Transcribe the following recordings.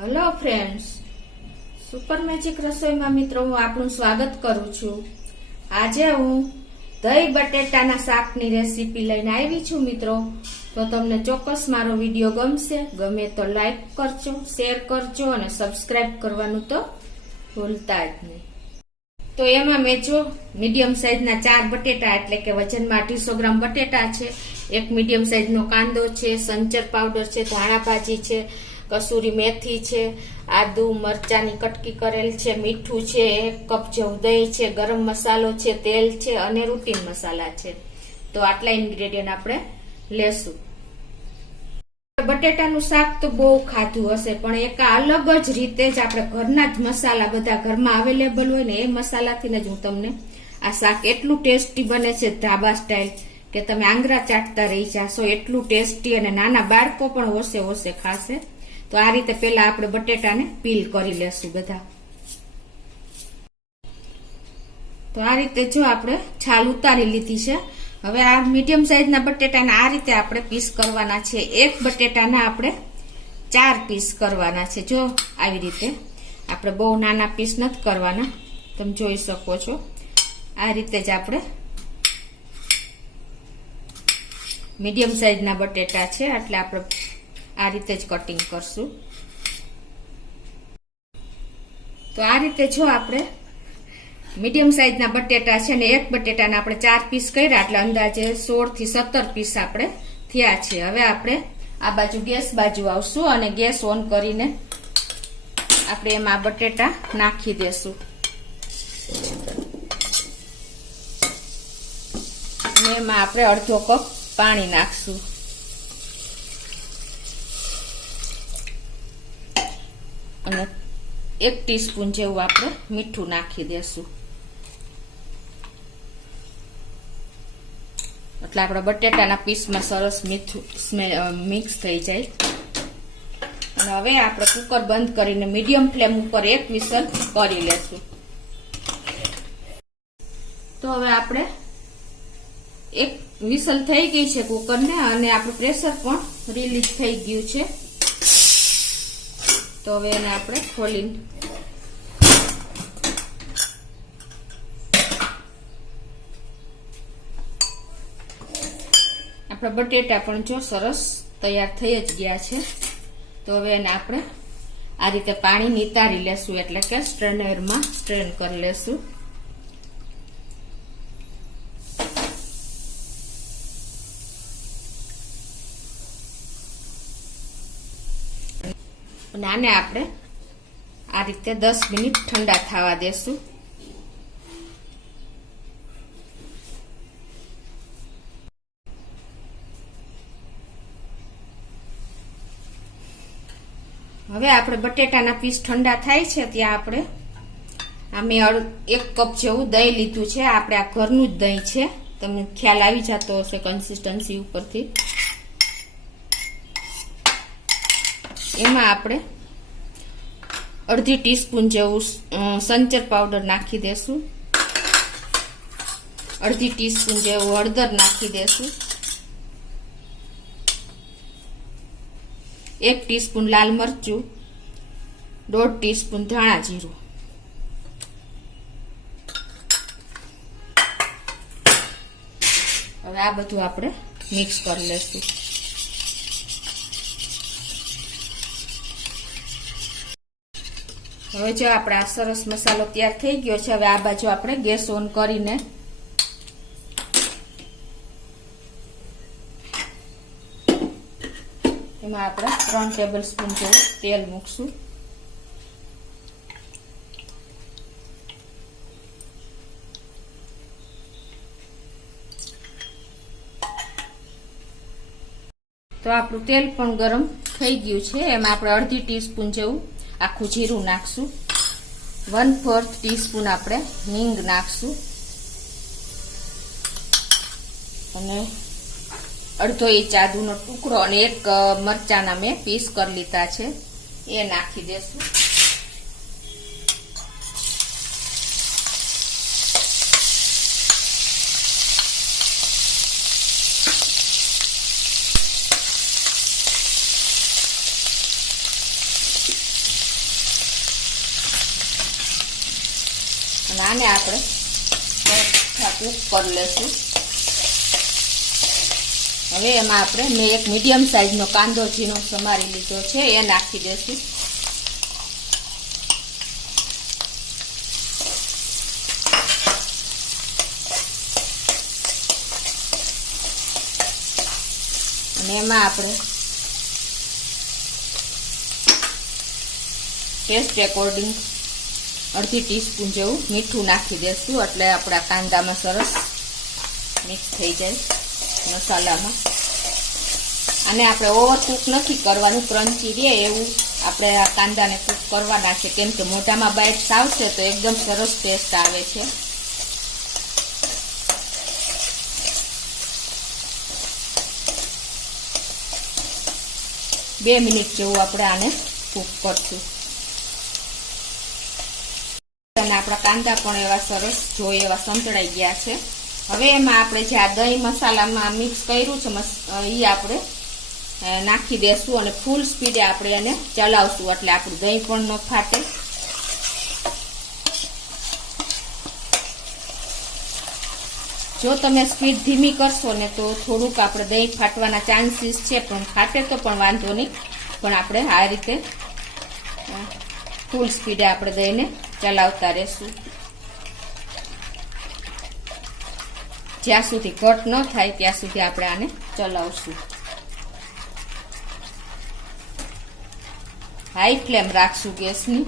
Hello friends, super magic રસોઈમાં મિત્રો હું આપનું સ્વાગત કરું છું. આજે હું દહીં બટેટાના શાકની રેસીપી લઈને આવી છું મિત્રો. તો તમને ચોક્કસ મારો વિડીયો ગમશે. ગમે તો લાઈક કરજો, શેર કરજો અને સબસ્ક્રાઇબ કરવાનું તો ભૂલતા જ નહીં. તો એમાં મેં જો મીડિયમ સાઈઝના 4 બટેટા એટલે કે વજનમાં 250 ગ્રામ બટેટા છે, એક મીડિયમ સાઈઝનો કાંદો છે, સંચર પાવડર છે, ધાણા ભાજી છે, કસૂરી મેથી છે, આદુ મરચાની કટકી કરેલ છે, મીઠું છે, 1 કપ જેવું દહીં છે, ગરમ મસાલો છે, તેલ છે અને રૂટીન મસાલા છે. તો આટલા ઇન્ગ્રેડિયન્ટ આપણે લેશું. બટેટાનું શાક તો બહુ ખાધું હશે, પણ એક અલગ જ રીતે જ આપણે ઘરના જ મસાલા બધા ઘરમાં અવેલેબલ હોય ને એ મસાલાથી જ હું તમને આ શાક એટલું ટેસ્ટી બને છે ધાબા સ્ટાઇલ કે તમે આંગળા ચાટતા રહી જાશો. એટલું ટેસ્ટી અને નાના બાળકો પણ હોશે હોશે ખાશે. તો આ રીતે પેલા આપણે બટેટાને પીલ કરી લેશું બધા. તો આ રીતે જો આપણે છાલ ઉતારી લીધી છે. હવે આ મીડિયમ સાઈઝના બટેટાને આ રીતે આપણે પીસ કરવાના છે. એક બટેટાના આપણે 4 પીસ કરવાના છે. જો આવી રીતે આપણે બહુ નાના પીસ નથી કરવાના, તમે જોઈ શકો છો. આ રીતે જ આપણે મીડિયમ સાઈઝના બટેટા છે એટલે આપણે આ રીતે જ કટિંગ કરશું. તો આ રીતે જો આપણે મીડિયમ સાઈઝના બટેટા છે ને એક બટેટાના આપણે 4 પીસ કર્યા એટલે અંદાજે 16 થી 17 પીસ આપણે થયા છે. હવે આપણે આ બાજુ ગેસ બાજુ આવશું અને ગેસ ઓન કરીને આપણે એમાં બટેટા નાખી દેશું અને એમાં આપણે અડધો કપ પાણી નાખશું અને 1 ટીસ્પૂન જેવું આપણે મીઠું નાખી દેશું એટલે આપણા બટેટાના પીસમાં સરસ મીઠું મિક્સ થઈ જાય. અને હવે આપણે કુકર બંધ કરીને મીડિયમ ફ્લેમ ઉપર 1 વિસલ કરી લેશું. તો હવે આપણે 1 વિસલ થઈ ગઈ છે કુકરને અને આપણું પ્રેશર પણ રિલીઝ થઈ ગયું છે. તો હવે એને આપણે ખોલીને આપણા બટેટા પણ જો સરસ તૈયાર થઈ જ ગયા છે. તો હવે એને આપણે આ રીતે પાણી નિતારી લેશું એટલે કે સ્ટ્રેનરમાં સ્ટ્રેન કરી લેશું. અને આને આપણે આ રીતે 10 મિનિટ ઠંડા થવા દેશું. હવે આપણે બટેટાના પીસ ઠંડા થાય છે ત્યાં આપણે મેં 1 કપ જેવું દહીં લીધું છે. આપણે આ ઘરનું જ દહીં છે, તમને ખ્યાલ આવી જતો હશે કન્સિસ્ટન્સી ઉપરથી. એમાં આપણે અડધી ટીસ્પૂન જેવું સંચર પાવડર નાખી દેશું, અડધી ટીસ્પૂન જેવું હળદર નાખી દેશું, 1 ટીસ્પૂન લાલ મરચું, 1/2 ટીસ્પૂન ધાણા જીરું. હવે આ બધું આપણે મિક્સ કરી લેશું. હવે જો આપણે આ સરસ મસાલો તૈયાર થઈ ગયો છે. હવે આ બાજુ આપણે ગેસ ઓન કરીને એમાં આપણે 3 ટેબલ સ્પૂન જેવું તેલ મૂકશું. તો આપણું તેલ પણ ગરમ થઈ ગયું છે. એમાં આપણે અડધી ટીસ્પૂન જેવું આખું જીરું નાખશું, 1/4 ટીસ્પૂન આપણે હિંગ નાખશું અને અડધો ઇંચ આદુનો ટુકડો અને 1 મરચાના મેં પીસ કરી લીધા છે એ નાખી દેશું. અને આને આપણે કૂક કરી લેશું. હવે એમાં આપણે મેં એક મીડિયમ સાઈઝનો કાંદો ઝીણો સમારી લીધો છે એ નાખી દેશું. અને એમાં આપણે ટેસ્ટ એકોર્ડિંગ અડધી ટીસ્પૂન જેવું મીઠું નાખી દેશું, એટલે આપણા કાંદામાં સરસ મિક્સ થઈ જાય મસાલામાં. આને આપણે ઓવરકુક નથી કરવાનું, ક્રન્ચી રહે એવું આપણે આ કાંદાને કૂક કરવાના છે, કેમ કે મોઢામાં બાઇટ્સ આવશે તો એકદમ સરસ ટેસ્ટ આવે છે. બે મિનિટ જેવું આપણે આને કૂક કરશું. અને આપણા કાંદા પણ એવા સરસ જોઈએ એવા સંતળાઈ ગયા છે. હવે એમાં આપણે જે આ દહીં મસાલામાં મિક્સ કર્યું છે એ આપણે નાખી દેશું અને ફૂલ સ્પીડે આપણે એને ચલાવશું, એટલે આપણું દહીં પણ ન ફાટે. જો તમે સ્પીડ ધીમી કરશો ને તો થોડુંક આપણે દહીં ફાટવાના ચાન્સીસ છે, પણ ફાટે તો પણ વાંધો નહીં. પણ આપણે આ રીતે ફૂલ સ્પીડે આપણે દહીંને ચલાવતા રહેશું જ્યાં સુધી ઘટ ન થાય ત્યાં સુધી આપણે આને ચલાવશું. હાઈ ફ્લેમ રાખશું ગેસની.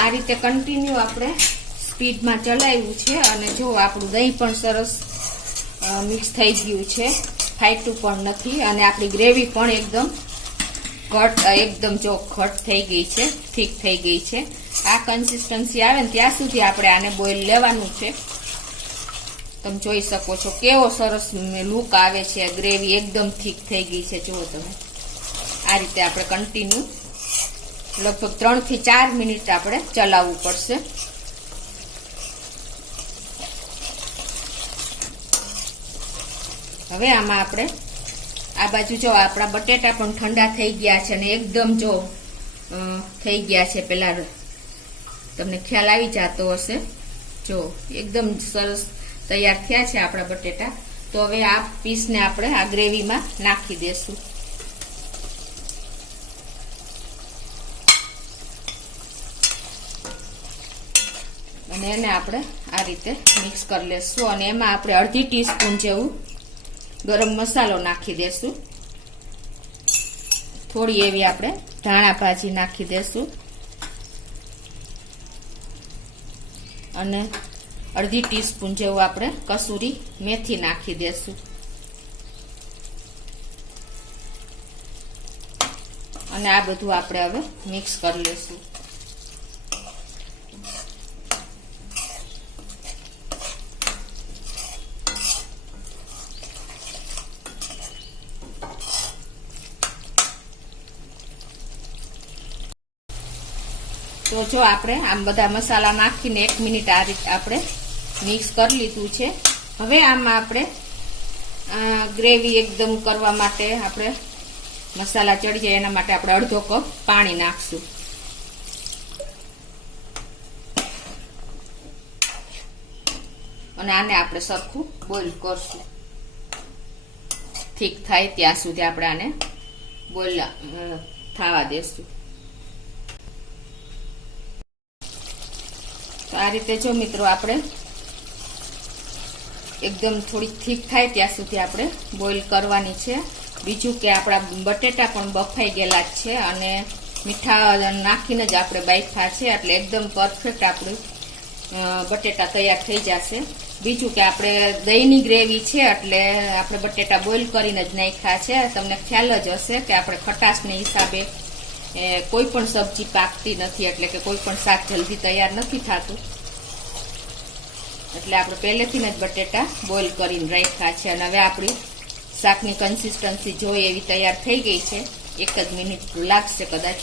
આ રીતે કન્ટિન્યુ આપણે સ્પીડમાં ચલાવ્યું છે અને જો આપણું દહીં પણ સરસ મિક્સ થઈ ગયું છે, ફાટ્યું પણ નથી અને આપણી ગ્રેવી પણ એકદમ જો ઘટ થઈ ગઈ છે, ઠીક થઈ ગઈ છે. આ કન્સિસ્ટન્સી આવે ને ત્યાં સુધી આપણે આને બોઇલ લેવાનું છે. તમે જોઈ શકો છો કેવો સરસ લુક આવે છે, ગ્રેવી એકદમ ઠીક થઈ ગઈ છે. જુઓ તમે, આ રીતે આપણે કન્ટિન્યુ લગભગ 3 થી 4 મિનિટ આપણે ચલાવવું પડશે. હવે આમાં આપણે આ બાજુ જો આપણા બટેટા પણ ઠંડા થઈ ગયા છે અને એકદમ જો થઈ ગયા છે, પેલા તમને ખ્યાલ આવી જતો હશે. જો એકદમ સરસ તૈયાર થયા છે આપણા બટેટા. તો હવે આ પીસને આપણે આ ગ્રેવીમાં નાખી દેશું. અને એને આપણે આ રીતે મિક્સ કરી લેશું અને એમાં આપણે અડધી ટીસ્પૂન જેવું ગરમ મસાલો નાખી દેશું. થોડી એવી આપણે ધાણા ભાજી નાખી દેશું અને અડધી ટીસ્પૂન જેવું આપણે કસૂરી મેથી નાખી દેશું અને આ બધું આપણે હવે મિક્સ કરી લેશું. તો જો આપણે આમ બધા મસાલા નાખીને 1 મિનિટ આ રીતે આપણે મિક્સ કરી લીધું છે. હવે આમાં આપણે ગ્રેવી એકદમ કરવા માટે આપણે મસાલા ચડી જાય એના માટે આપણે અડધો કપ પાણી નાખશું. અને આને આપણે સરખું બોઇલ કરશું. ઠીક થાય ત્યાં સુધી આપણે આને બોઇલ થવા દેશું. તો આ રીતે જો મિત્રો આપણે એકદમ થોડી ઠીક થાય ત્યાં સુધી આપણે બોઇલ કરવાની છે. બીજું કે આપણા બટેટા પણ બફાઈ ગયેલા જ છે અને મીઠા નાખીને જ આપણે બાફા છે, એટલે એકદમ પરફેક્ટ આપણું બટેટા તૈયાર થઈ જશે. બીજું કે આપણે દહીંની ગ્રેવી છે એટલે આપણે બટેટા બોઇલ કરીને જ નાખ્યા છે. તમને ખ્યાલ જ હશે કે આપણે ખટાશને હિસાબે કોઈ પણ સબ્જી પાકતી નથી, એટલે કે કોઈ પણ શાક જલ્દી તૈયાર નથી થતું, એટલે આપણે પહેલેથી જ બટેટા બોઇલ કરીને રાખ્યા છે. અને હવે આપણી શાકની કન્સિસ્ટન્સી જોઈએ એવી તૈયાર થઈ ગઈ છે. 1 જ મિનિટ લાગશે કદાચ.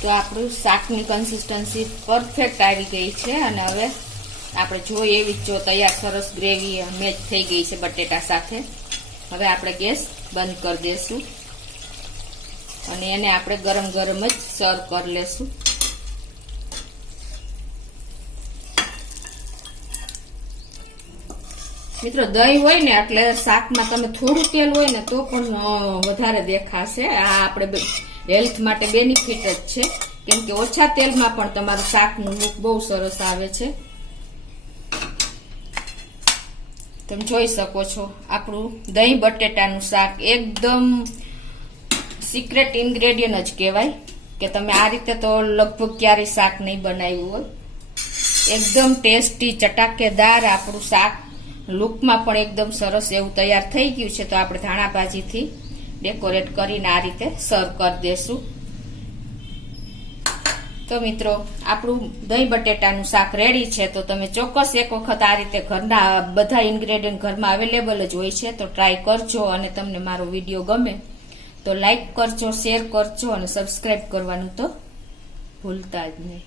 તો આપણું શાકની કન્સિસ્ટન્સી પરફેક્ટ આવી ગઈ છે અને હવે આપણે જોઈએ એવી જ જો તૈયાર સરસ ગ્રેવી મેચ થઈ ગઈ છે બટેટા સાથે. હવે આપણે ગેસ બંધ કરી દેશું અને એને આપણે ગરમ ગરમ જ સર્વ કરી લેશું. મિત્રો દહીં હોય ને એટલે શાકમાં તમે થોડું તેલ હોય ને તો પણ વધારે દેખાશે. આ આપણે હેલ્થ માટે બેનિફિટ જ છે, કેમ કે ઓછા તેલમાં પણ તમારું શાકનું લુક બહુ સરસ આવે છે. તમે જોઈ શકો છો આપણું દહીં બટેટાનું શાક એકદમ સિક્રેટ ઇન્ગ્રેડિયન્ટ જ કહેવાય કે તમે આ રીતે તો લગભગ ક્યારેય શાક નહીં બનાવ્યું હોય. એકદમ ટેસ્ટી ચટાકેદાર આપણું શાક લુકમાં પણ એકદમ સરસ એવું તૈયાર થઈ ગયું છે. તો આપણે ધાણા ભાજીથી ડેકોરેટ કરીને આ રીતે સર્વ કરી દેશું. તો મિત્રો આપણું દહીં બટેટાનું શાક રેડી છે. તો તમે ચોક્કસ એક વખત આ રીતે ઘરના બધા ઇન્ગ્રેડિયન્ટ ઘરમાં અવેલેબલ જ હોય છે. તો ટ્રાય કરજો અને તમને મારો વિડીયો ગમે તો લાઈક કરજો, શેર કરજો અને સબસ્ક્રાઈબ કરવાનું તો ભૂલતા જ નહીં.